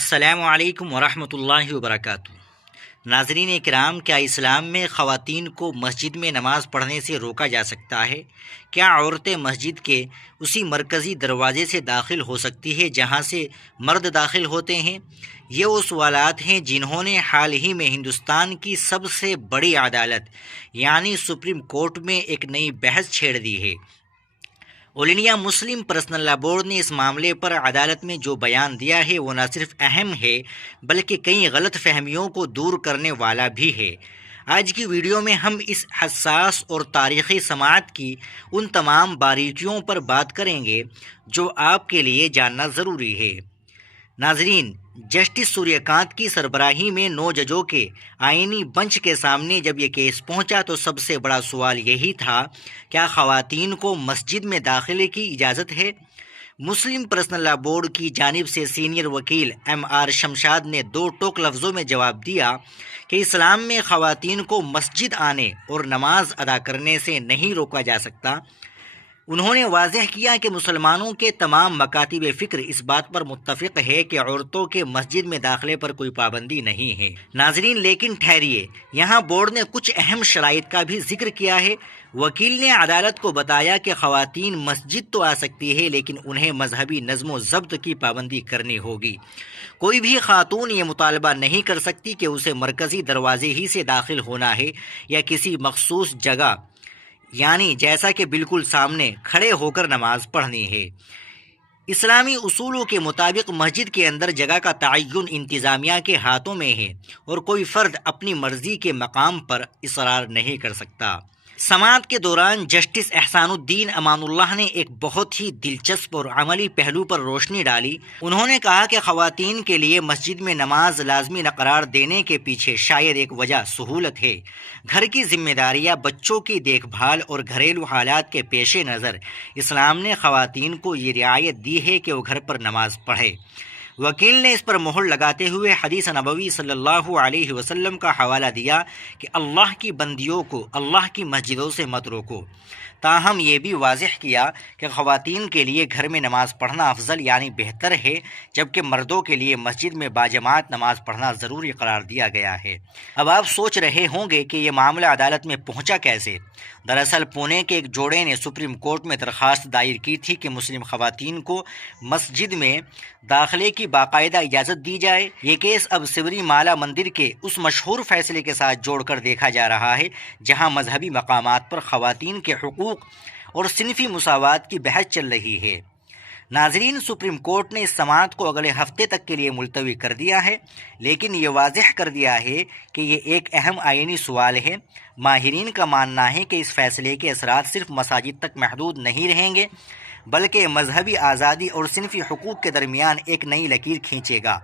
السلام علیکم ورحمۃ اللہ وبرکاتہ۔ ناظرین کرام، کیا اسلام میں خواتین کو مسجد میں نماز پڑھنے سے روکا جا سکتا ہے؟ کیا عورتیں مسجد کے اسی مرکزی دروازے سے داخل ہو سکتی ہے جہاں سے مرد داخل ہوتے ہیں؟ یہ وہ سوالات ہیں جنہوں نے حال ہی میں ہندوستان کی سب سے بڑی عدالت یعنی سپریم کورٹ میں ایک نئی بحث چھیڑ دی ہے۔ آل انڈیا مسلم پرسنل لا بورڈ نے اس معاملے پر عدالت میں جو بیان دیا ہے وہ نہ صرف اہم ہے بلکہ کئی غلط فہمیوں کو دور کرنے والا بھی ہے۔ آج کی ویڈیو میں ہم اس حساس اور تاریخی سماعت کی ان تمام باریکیوں پر بات کریں گے جو آپ کے لیے جاننا ضروری ہے۔ ناظرین، جسٹس سوریہ کانت کی سربراہی میں 9 ججوں کے آئینی بنچ کے سامنے جب یہ کیس پہنچا تو سب سے بڑا سوال یہی تھا، کیا خواتین کو مسجد میں داخلے کی اجازت ہے؟ مسلم پرسنل لا بورڈ کی جانب سے سینئر وکیل ایم آر شمشاد نے 2 ٹوک لفظوں میں جواب دیا کہ اسلام میں خواتین کو مسجد آنے اور نماز ادا کرنے سے نہیں روکا جا سکتا۔ انہوں نے واضح کیا کہ مسلمانوں کے تمام مکاتب فکر اس بات پر متفق ہے کہ عورتوں کے مسجد میں داخلے پر کوئی پابندی نہیں ہے۔ ناظرین، لیکن ٹھہریے، یہاں بورڈ نے کچھ اہم شرائط کا بھی ذکر کیا ہے۔ وکیل نے عدالت کو بتایا کہ خواتین مسجد تو آ سکتی ہے لیکن انہیں مذہبی نظم و ضبط کی پابندی کرنی ہوگی۔ کوئی بھی خاتون یہ مطالبہ نہیں کر سکتی کہ اسے مرکزی دروازے ہی سے داخل ہونا ہے یا کسی مخصوص جگہ، یعنی جیسا کہ بالکل سامنے کھڑے ہو کر نماز پڑھنی ہے۔ اسلامی اصولوں کے مطابق مسجد کے اندر جگہ کا تعین انتظامیہ کے ہاتھوں میں ہے اور کوئی فرد اپنی مرضی کے مقام پر اصرار نہیں کر سکتا۔ سماعت کے دوران جسٹس احسان الدین امان اللہ نے ایک بہت ہی دلچسپ اور عملی پہلو پر روشنی ڈالی۔ انہوں نے کہا کہ خواتین کے لیے مسجد میں نماز لازمی نہ قرار دینے کے پیچھے شاید ایک وجہ سہولت ہے۔ گھر کی ذمہ داریاں، بچوں کی دیکھ بھال اور گھریلو حالات کے پیش نظر اسلام نے خواتین کو یہ رعایت دی ہے کہ وہ گھر پر نماز پڑھے۔ وکیل نے اس پر مہر لگاتے ہوئے حدیث نبوی صلی اللہ علیہ وسلم کا حوالہ دیا کہ اللہ کی بندیوں کو اللہ کی مسجدوں سے مت روکو۔ تاہم یہ بھی واضح کیا کہ خواتین کے لیے گھر میں نماز پڑھنا افضل یعنی بہتر ہے، جبکہ مردوں کے لیے مسجد میں باجماعت نماز پڑھنا ضروری قرار دیا گیا ہے۔ اب آپ سوچ رہے ہوں گے کہ یہ معاملہ عدالت میں پہنچا کیسے؟ دراصل پونے کے ایک جوڑے نے سپریم کورٹ میں درخواست دائر کی تھی کہ مسلم خواتین کو مسجد میں داخلے کی باقاعدہ اجازت دی جائے۔ یہ کیس اب سبری مالا مندر کے اس مشہور فیصلے کے ساتھ جوڑ کر دیکھا جا رہا ہے جہاں مذہبی مقامات پر خواتین کے حقوق اور صنفی مساوات کی بحث چل رہی ہے۔ ناظرین، سپریم کورٹ نے اس سماعت کو اگلے ہفتے تک کے لیے ملتوی کر دیا ہے، لیکن یہ واضح کر دیا ہے کہ یہ ایک اہم آئینی سوال ہے۔ ماہرین کا ماننا ہے کہ اس فیصلے کے اثرات صرف مساجد تک محدود نہیں رہیں گے بلکہ مذہبی آزادی اور صنفی حقوق کے درمیان ایک نئی لکیر کھینچے گا۔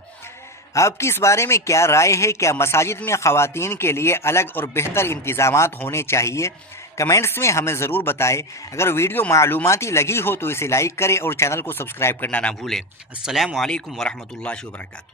آپ کی اس بارے میں کیا رائے ہے؟ کیا مساجد میں خواتین کے لیے الگ اور بہتر انتظامات ہونے چاہیے؟ کمنٹس میں ہمیں ضرور بتائیں۔ اگر ویڈیو معلوماتی لگی ہو تو اسے لائک کریں اور چینل کو سبسکرائب کرنا نہ بھولیں۔ السلام علیکم ورحمۃ اللہ وبرکاتہ۔